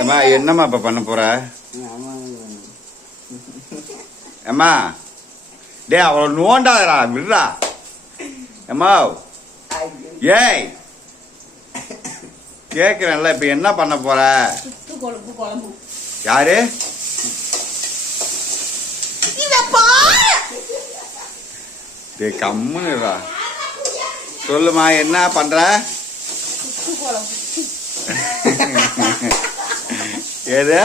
ஏம்மா என்னம்மா இப்ப பண்ண போற? ஏம்மா டே அவளை நோண்டாதடா, விடுறா. ஏம்மா ஏய் கேக்குறேன்ல, இப்ப என்ன பண்ண போற? யாரு? டே கம்முன்னுடா. சொல்லுமா என்ன பண்ற? ஏது?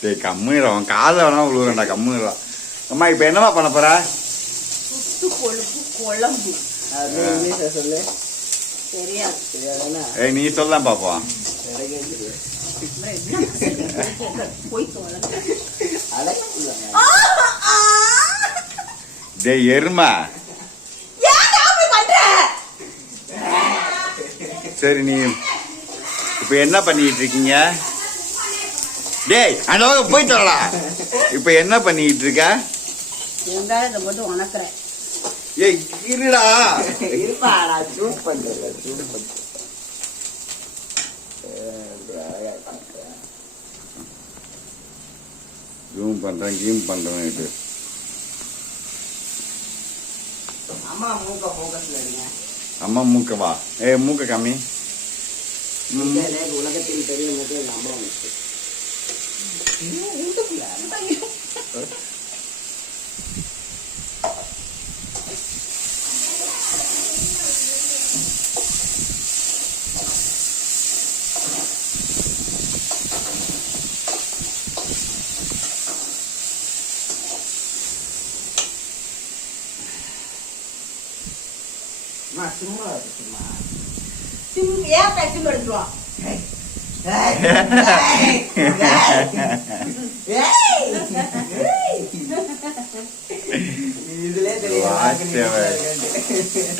டே கம்முனுடா, உன் காதுல வேணா விழுவுறா. கம்முனுடா. அம்மா இப்ப என்னமா பண்ண போற? குழம்பு. ஏய் நீ சொல்லலாம் பாப்போம். டே எருமா, சரி நீ இப்ப என்ன பண்ணிட்டு இருக்கீங்க? டேய் அந்த போய் சொல்லலாம். இப்ப என்ன பண்ணிட்டு இருக்க? வெங்காயத்தை போட்டு உணக்குறேன். ஏய் இருடா, இருப்பாடா, ஜூஸ் பண்றேன். ஜூம் பண்றேன், கீம் பண்றேன். இது அம்மா மூக்க ஃபோக்கஸ்ல இருங்க. அம்மா மூக்கவா? ஏய் மூக்க காமி. உலகத்தில் பெரிய மூக்க அம்மா மூக்கு. சும்மா ஏன் பேசி எடுத்துருவா?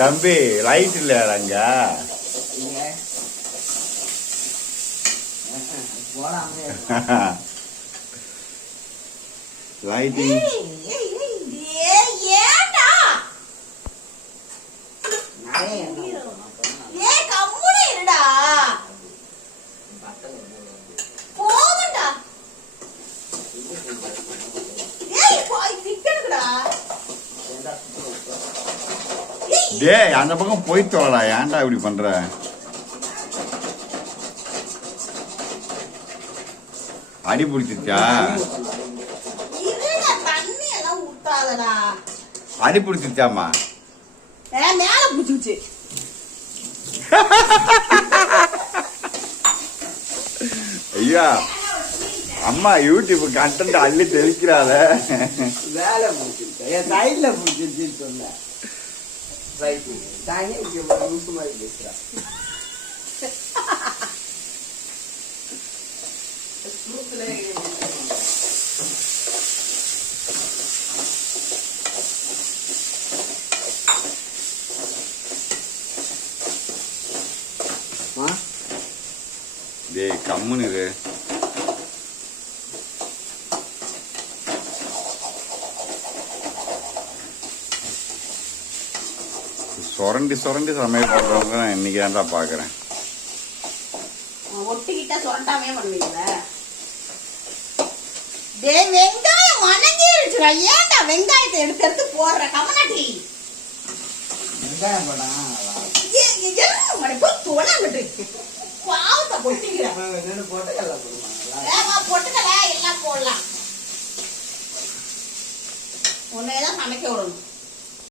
தம்பி லைட் இல்லையாங்க? லைட்டிங் டேய் அந்த பக்கம் போய் தோலடா. ஏன்டா இப்படி பண்ற? அடி பிடிச்சிருச்சா? அடி பிடிச்சிருச்சாமா? மேல பிடிச்சிருச்சு. ஐயா அம்மா யூடியூப் கண்டென்ட் அள்ளி தெளிக்கிறாத. வேலை பிடிச்சிருச்சு, என் சைட்ல பிடிச்சிருச்சுன்னு சொன்ன. டேய் கம்முன்னு இரு. சொரண்டி சொரண்டி சமையல் பண்றவங்க நான் இன்னைக்கு தான்டா பாக்குறேன். ஒட்டிக்கிட்டா சொரண்டாமே பண்ணுவீங்களா? டேய் வெங்காயம் வணங்கிருச்சுடா. ஏன்டா வெங்காயத்தை எடுத்து எடுத்து போடுற? கமனாட்டி வெங்காயம் போடா. பாவத்தை பொட்டிக்கிறேன். பொட்டுக்கல்ல போடுவாங்களா? பொட்டுக்கல்ல எல்லாம் போடலாம். உன்னையதான் சமைக்க விடணும்.